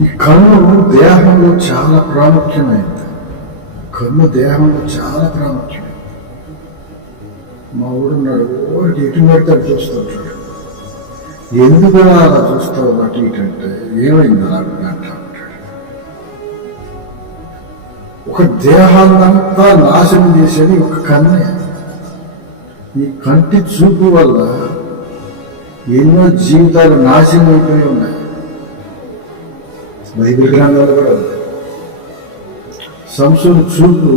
ఈ కన్ను దేహంలో చాలా ప్రాముఖ్యమైనది. కన్ను దేహంలో చాలా ప్రాముఖ్యమైనది. మా ఊరున్నాడు ఓడికి ఎటు పెడతాడు చూస్తుంటాడు. ఎందుకు అలా చూస్తావు అటు ఇటు అంటే ఏమైంది నాకు అంటా ఉంటాడు. ఒక దేహాన్నంతా నాశనం చేసేది ఒక కన్నే. ఈ కంటి చూపు వల్ల ఎన్నో జీవితాలు నాశనం అయిపోయి ఉన్నాయి. బైబిల్ గ్రంథాలు కూడా ఉంది. సంసోను చూపు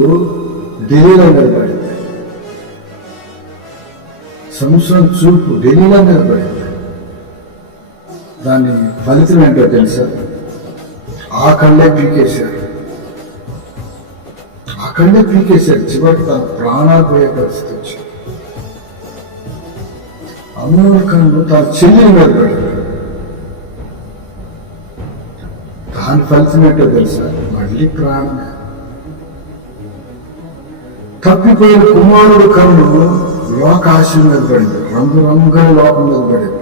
ఢిల్లీలో నిలబడింది. సంసోను చూపు ఢిల్లీలో నిలబడింది. దాని ఫలితం ఏంటో తెలుసా? ఆ కళ్ళే పీకేశాడు. ఆ కళ్ళే పీకేశాడు. చివరికి తన ప్రాణాలు పోయే పరిస్థితి వచ్చింది. అమ్మోని కన్ను తన చెల్లిని నిలబడింది. దాని ఫలితం ఏంటో తెలుసా? మళ్ళీ ప్రాణమే. తప్పిపోయిన కుమారుడు కన్ను లోక ఆశ నిలబడింది. రంగురంగుల లోకం నిలబడింది.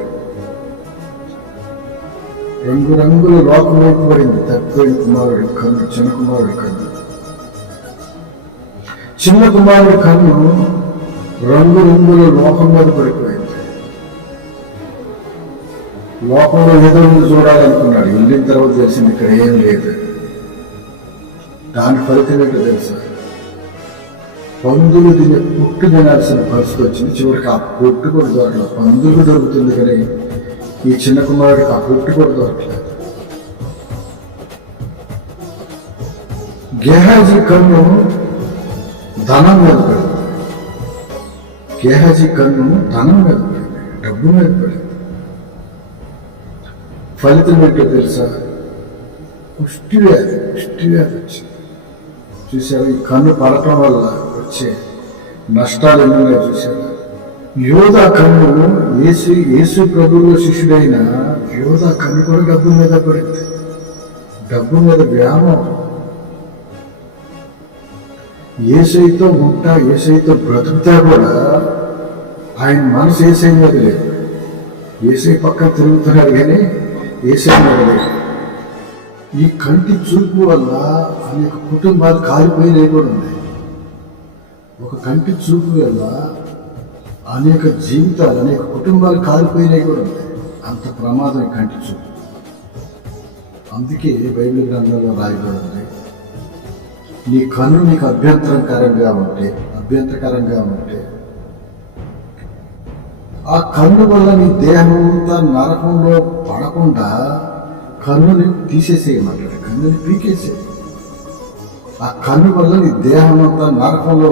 రంగురంగుల లోకం వైపు పడింది. తప్పిపోయిన కుమారుడి కన్ను, చిన్న కుమారుడి కన్ను. చిన్న కుమారుడి కన్ను రంగురంగుల లోకం మీద పడిపోయింది. లోకంలో ఏదో చూడాలనుకున్నాడు. వెళ్ళిన తర్వాత తెలిసింది ఇక్కడ ఏం లేదు. దాని ఫలితం ఏంటో తెలుసా? పందులు తినే పుట్టు తినాల్సిన పరిస్థితి వచ్చింది. చివరికి ఆ పొట్టు కూడా దొరకలేదు. పందులు దొరుకుతుంది కానీ ఈ చిన్న కుమారుడికి ఆ పొట్టు కూడా దొరకలేదు. గేహాజీ కన్ను ధనం మీద పడింది. గేహాజీ కన్ను ధనం మీద పడింది, డబ్బు మీద పడింది. ఫలితం ఏంటో తెలుసా? కుష్టివ్యాధి వచ్చింది. చూసారు? ఈ కన్ను పడటం వల్ల వచ్చే నష్టాలు ఎన్నో చూసారు. యోధా కన్ను యేసు ప్రభువులో శిష్యుడైన యోధా కన్ను కూడా డబ్బు మీద పడింది. డబ్బు మీద వ్యామోహం. యేసయ్యతో ఉంటా, యేసయ్యతో బ్రతుకుతా కూడా ఆయన మనసు యేసయ్య మీద లేదు. యేసయ్య పక్కన తిరుగుతున్నాడు కానీ యేసయ్య మీద లేదు. ఈ కంటి చూపు వల్ల అనేక కుటుంబాలు కాలిపోయినవి కూడా ఉన్నాయి. ఒక కంటి చూపు వల్ల అనేక జీవితాలు, అనేక కుటుంబాలు కాలిపోయినవి కూడా ఉన్నాయి. అంత ప్రమాదం కంటి చూపు. అందుకే బైబిల్ గ్రంథంలో రాయబడింది, నీ కన్ను నీకు అభ్యంతరకరంగా ఉంటే ఆ కన్ను వల్ల నీ దేహం అంతా నరకంలో పడకుండా కన్నుని తీసేసేయమంటాడు. కన్నుని పీకేసే. ఆ కన్ను వల్ల నీ దేహం అంతా నరకంలో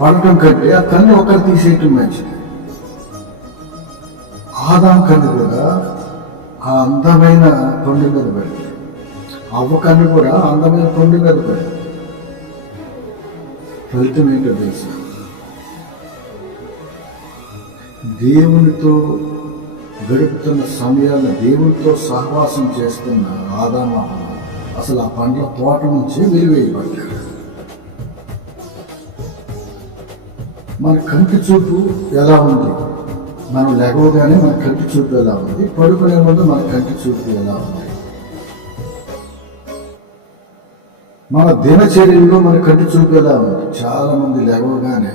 పడటం కంటే ఆ కన్ను ఒకరు తీసేయటం మంచిది. ఆదాం కన్ను కూడా ఆ అందమైన కొండ మీద పడింది. అవ్వ కన్ను కూడా అందమైన కొండ మీద పడింది. ఫలితం ఏంటో తెలుసు? దేవునితో గడుపుతున్న సమయాల్లో దేవునితో సహవాసం చేస్తున్న ఆదాము అసలు ఆ పండ్ల తోట నుంచి వెలివేయబడ్డాడు. మన కంటి చూపు ఎలా ఉంది? మనం లెగవగానే మన కంటి చూపు ఎలా ఉంది? పడుకునే ముందు మన కంటి చూపు ఎలా ఉంది? మన దినచర్యల్లో మన కంటి చూపు ఎలా ఉంది? చాలా మంది లెగవగానే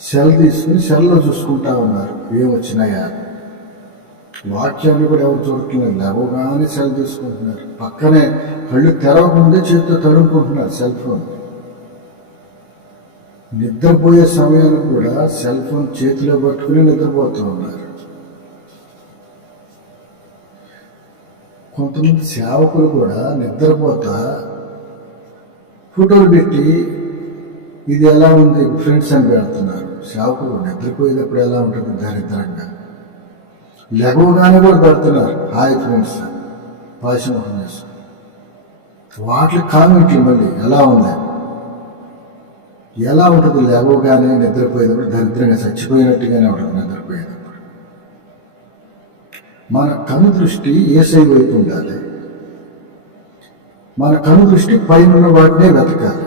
సెల్ తీసుకుని సెల్లో చూసుకుంటా ఉన్నారు. ఏమొచ్చినాయా? వాక్యాన్ని కూడా ఎవరు చూడట్లేదు. లేవగానే సెల్ తీసుకుంటున్నారు. పక్కనే కళ్ళు తెరవకుండే చేతితో తడుముకుంటున్నారు సెల్ ఫోన్. నిద్రపోయే సమయానికి కూడా సెల్ ఫోన్ చేతిలో పట్టుకుని నిద్రపోతూ ఉన్నారు. కొంతమంది సేవకులు కూడా నిద్రపోతా ఫోటోలు పెట్టి ఇది ఎలా ఉంది ఫ్రెండ్స్ అని పెడుతున్నారు. సేవకులు నిద్రపోయేటప్పుడు ఎలా ఉంటుంది దరిద్రంగా. లెగవగానే కూడా పెడుతున్నారు హాయ్ ఫ్రెండ్స్ పాశం వాటి కామెంట్లు మళ్ళీ ఎలా ఉంటుంది లెగవగానే నిద్రపోయేటప్పుడు దరిద్రంగా చచ్చిపోయినట్టుగానే ఉంటుంది నిద్రపోయేటప్పుడు. మన కను దృష్టి యేసయ్య వైపు ఉండాలి. మన కను దృష్టి పైన వాటినే వెతకాలి.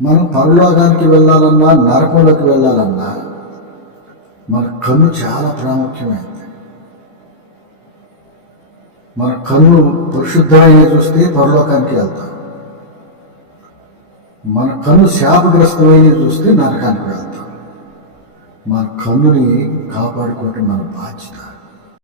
మనం పరలోకానికి వెళ్ళాలన్నా నరకంలోకి వెళ్ళాలన్నా మన కన్ను చాలా ప్రాముఖ్యమైనది. మన కన్ను పరిశుద్ధమైన చూస్తే పరలోకానికి వెళ్తాం. మన కన్ను శాపగ్రస్తమైన చూస్తే నరకానికి వెళ్తాం. మన కన్నుని కాపాడుకోవటం మన బాధ్యత.